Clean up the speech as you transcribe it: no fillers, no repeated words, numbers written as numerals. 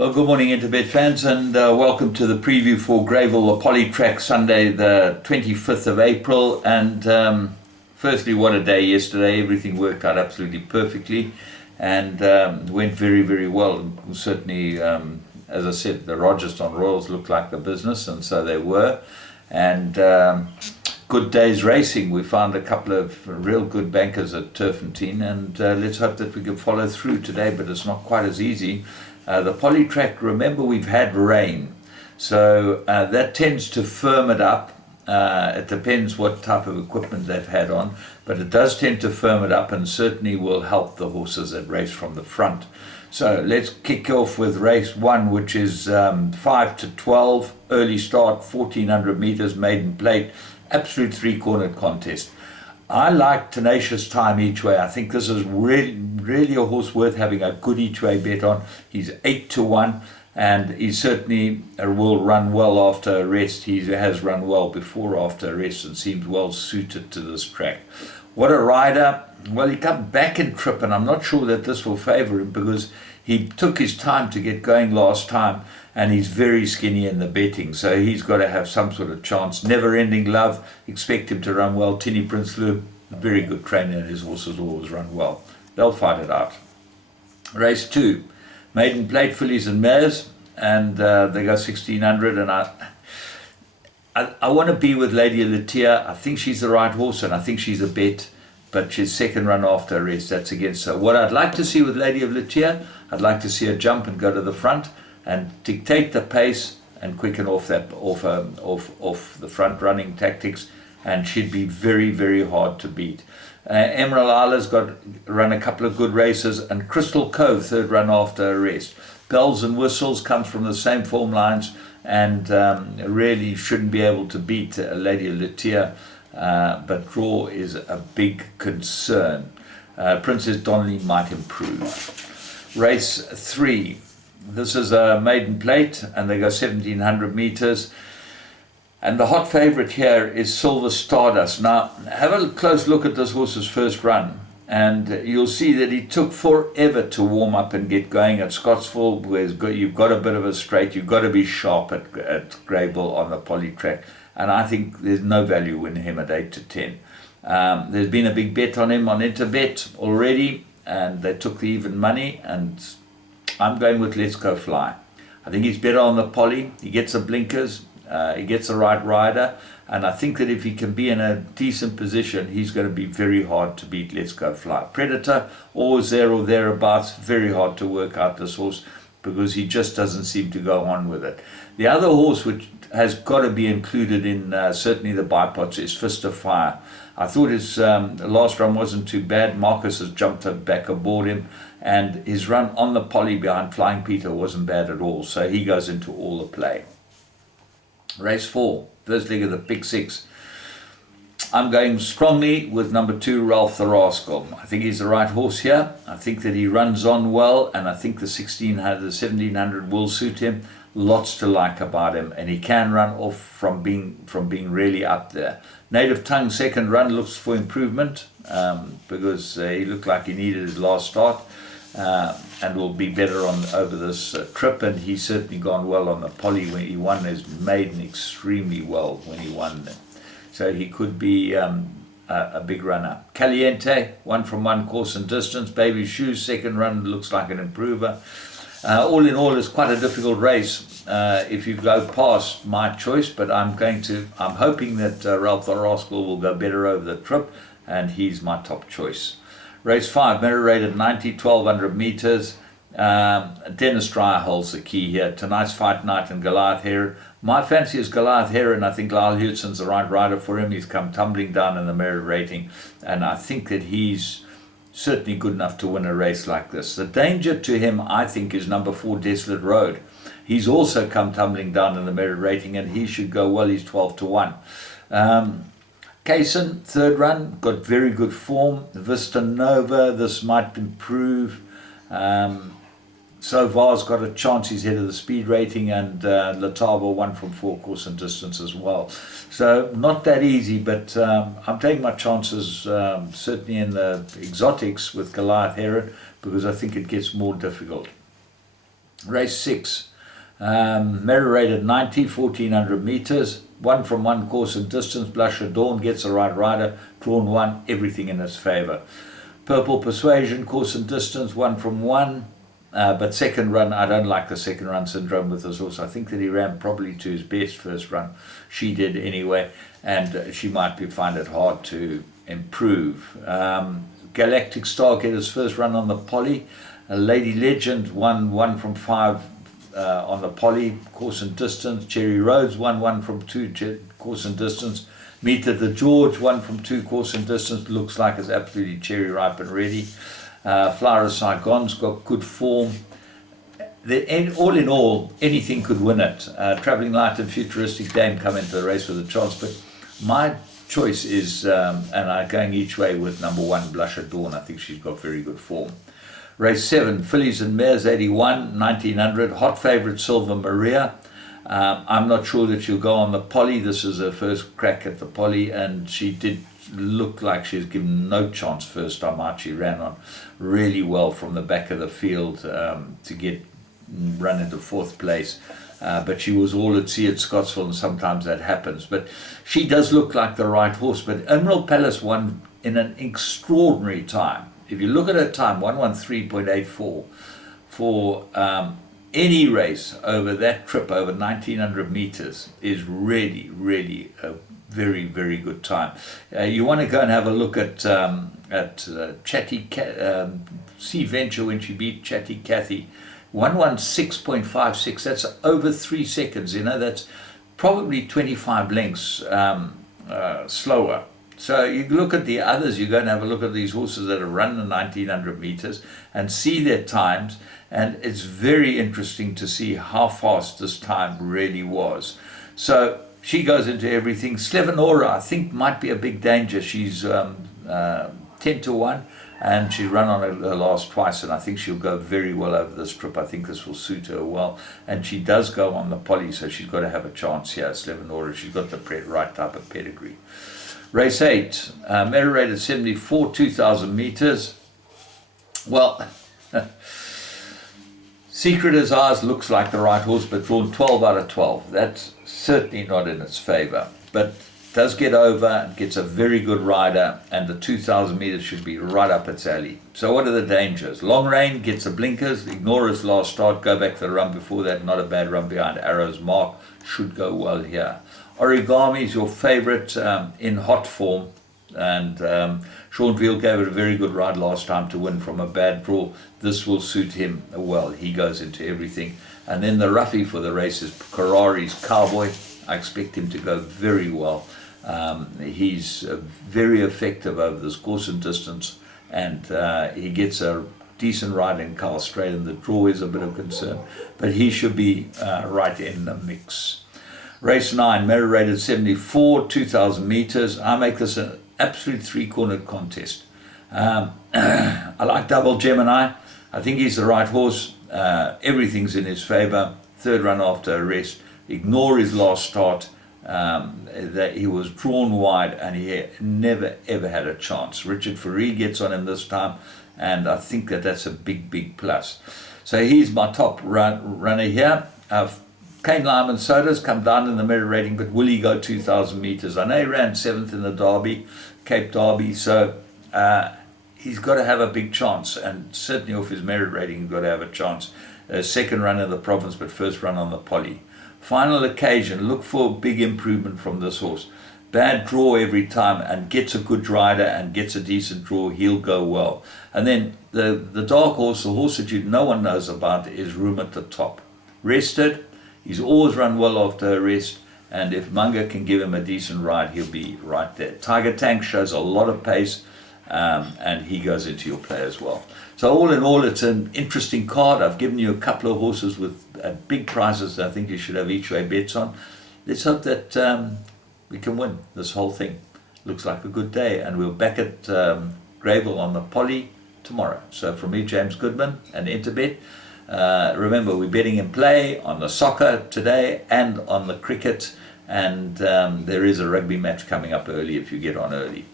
Well, good morning, Interbet fans, and welcome to the preview for Greyville, the Poly Track, Sunday, the 25th of April. And firstly, what a day yesterday. Everything worked out absolutely perfectly and went very, very well. Certainly, as I said, the Rogerstone Royals looked like the business, and so they were. And good day's racing. We found a couple of real good bankers at Turfentine, and let's hope that we can follow through today, but it's not quite as easy. The poly track, remember, we've had rain, so that tends to firm it up. It depends what type of equipment they've had on, but it does tend to firm it up and certainly will help the horses that race from the front. So let's kick off with race 1, which is 5 to 12, early start, 1400 meters, maiden plate, absolute three-cornered contest. I like Tenacious Time each way. I think this is really a horse worth having a good each way bet on. He's 8 to 1, and he certainly will run well after a rest. He has run well before after a rest and seems well suited to this track. What a rider. Well, he got back in trip, and I'm not sure that this will favour him because he took his time to get going last time, and he's very skinny in the betting, so he's got to have some sort of chance. Never Ending Love, expect him to run well. Tinny Prinsloo, a very good trainer, and his horses always run well. They'll fight it out. Race 2, maiden plate, fillies and mares, and they go 1600, and I want to be with Lady Latia. I think she's the right horse, and I think she's a bet, but she's second run after a rest. That's against her. What I'd like to see with Lady of Latia, I'd like to see her jump and go to the front and dictate the pace and quicken off the front running tactics, and she'd be very, very hard to beat. Emerald Isla's got run a couple of good races, and Crystal Cove, third run after a rest. Bells and Whistles comes from the same form lines and really shouldn't be able to beat Lady Latia, but draw is a big concern. Princess Donnelly might improve. Race 3. This is a maiden plate, and they go 1700 meters. And the hot favorite here is Silver Stardust. Now, have a close look at this horse's first run, and you'll see that he took forever to warm up and get going at Scottsville, where you've got a bit of a straight. You've got to be sharp at Greyville on the poly track, and I think there's no value in him at 8 to 10. There's been a big bet on him on Interbet already, and they took the even money, and I'm going with Let's Go Fly. I think he's better on the poly. He gets the blinkers, he gets the right rider, and I think that if he can be in a decent position, he's going to be very hard to beat Let's Go Fly. Predator, always there or thereabouts, very hard to work out this horse because he just doesn't seem to go on with it. The other horse which has got to be included in certainly the bipods is Fist of Fire. I thought his last run wasn't too bad. Marcus has jumped back aboard him, and his run on the poly behind Flying Peter wasn't bad at all, so he goes into all the play. Race 4, first leg of the Pick 6. I'm going strongly with number 2, Ralph the Rascal. I think he's the right horse here. I think that he runs on well, and I think the 1700 will suit him. Lots to like about him, and he can run off from being really up there. Native Tongue, second run, looks for improvement because he looked like he needed his last start, and will be better over this trip, and he's certainly gone well on the poly when he won his maiden extremely well when he won them. So he could be a big runner. Caliente, 1 from 1 course and distance. Baby Shoes, second run, looks like an improver. All in all, it's quite a difficult race if you go past my choice, but I'm hoping that Ralph the Rascal will go better over the trip, and he's my top choice. Race 5, merit rated 90, 1200 meters. Dennis Dreyer holds the key here. Tonight's Fight Night and Goliath Heron. My fancy is Goliath Heron. I think Lyle Hudson's the right rider for him. He's come tumbling down in the merit rating, and I think that he's certainly good enough to win a race like this. The danger to him, I think, is number 4, Desolate Road. He's also come tumbling down in the merit rating, and he should go well. He's 12 to 1. Kaysen, third run, got very good form. Vista Nova, this might improve. Sovar's got a chance. He's head of the speed rating, and Latava 1 from 4 course and distance as well. So not that easy, but I'm taking my chances certainly in the exotics with Goliath Heron, because I think it gets more difficult. Race 6, Merry rated 90, 1400 meters, 1 from 1 course and distance. Blush of Dawn gets the right rider, drawn 1, everything in its favour. Purple Persuasion, course and distance, 1 from 1. But second run, I don't like the second run syndrome with this horse. I think that he ran probably to his best first run. She did anyway, and she might find it hard to improve. Galactic Stargater's first run on the Poly. Lady Legend won 1 from 5 on the Poly, course and distance. Cherry Rose won 1 from 2 course and distance. Meet at the George, 1 from 2 course and distance. Looks like it's absolutely cherry ripe and ready. Flower of Saigon's got good form. All in all, anything could win it. Travelling Light and Futuristic Dame come into the race with a chance, but my choice is, and I'm going each way with number 1, Blush of Dawn. I think she's got very good form. Race 7, Fillies and Mares, 81, 1900. Hot favourite Silver Maria. I'm not sure that she'll go on the Poly. This is her first crack at the Poly, and she did look like she was given no chance first time out. She ran on really well from the back of the field to run into 4th place. But she was all at sea at Scottsville, and sometimes that happens. But she does look like the right horse. But Emerald Palace won in an extraordinary time. If you look at her time, 113.84 for any race over that trip over 1900 meters is really, really a very, very good time. You want to go and have a look at Sea Venture when she beat Chatty Cathy. 116.56, that's over 3 seconds, that's probably 25 lengths slower. So you look at the others, you go and have a look at these horses that have run the 1900 meters and see their times, and it's very interesting to see how fast this time really was. So she goes into everything. Slevenora, I think, might be a big danger. She's 10 to 1, and she's run on her last twice, and I think she'll go very well over this trip. I think this will suit her well, and she does go on the Poly, so she's got to have a chance here. Slevenora, she's got the right type of pedigree. Race 8, Merry rated 74, 2,000 meters. Well, Secret as Ours looks like the right horse, but drawn 12 out of 12. That's certainly not in its favour, but does get over and gets a very good rider, and the 2,000 meters should be right up its alley. So what are the dangers? Long Rain gets the blinkers, ignore his last start, go back to the run before that, not a bad run behind Arrow's Mark, should go well here. Origami is your favourite in hot form, and Sean Veal gave it a very good ride last time to win from a bad draw. This will suit him well. He goes into everything. And then the roughie for the race is Karari's Cowboy. I expect him to go very well. He's very effective over this course and distance, and he gets a decent ride in Carl Straight, and the draw is a bit of concern, but he should be right in the mix. Race 9, Merry rated 74, 2,000 meters. I make this an absolute three-cornered contest. I like Double Gemini. I think he's the right horse. Everything's in his favour. Third run after a rest. Ignore his last start. That he was drawn wide, and he never ever had a chance. Richard Ferree gets on him this time, and I think that's a big plus. So he's my top runner here. Kane Lyman Soda's come down in the merit rating, but will he go 2,000 meters? I know he ran 7th in the Derby, Cape Derby, so he's got to have a big chance, and certainly off his merit rating he's got to have a chance. Second run in the province, but first run on the Poly. Final Occasion, look for a big improvement from this horse. Bad draw every time, and gets a good rider and gets a decent draw, he'll go well. And then the dark horse, the horse that no one knows about, is Room at the Top. Rested, he's always run well after a rest, and if Munger can give him a decent ride, he'll be right there. Tiger Tank shows a lot of pace, and he goes into your play as well. So all in all, it's an interesting card. I've given you a couple of horses with big prizes that I think you should have each way bets on. Let's hope that we can win this whole thing. Looks like a good day, and we're back at Greyville on the Poly tomorrow. So from me, James Goodman, and Interbet. Remember, we're betting in play on the soccer today and on the cricket, and there is a rugby match coming up early if you get on early.